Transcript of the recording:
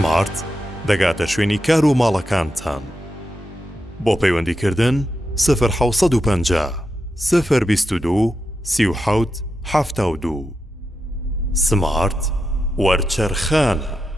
سمارت دەگاتە شوێنی کار و ماڵەکانتان. بۆ پەیوەندیکردن 0850 022 37 72. سمارت وەرچەرخانە.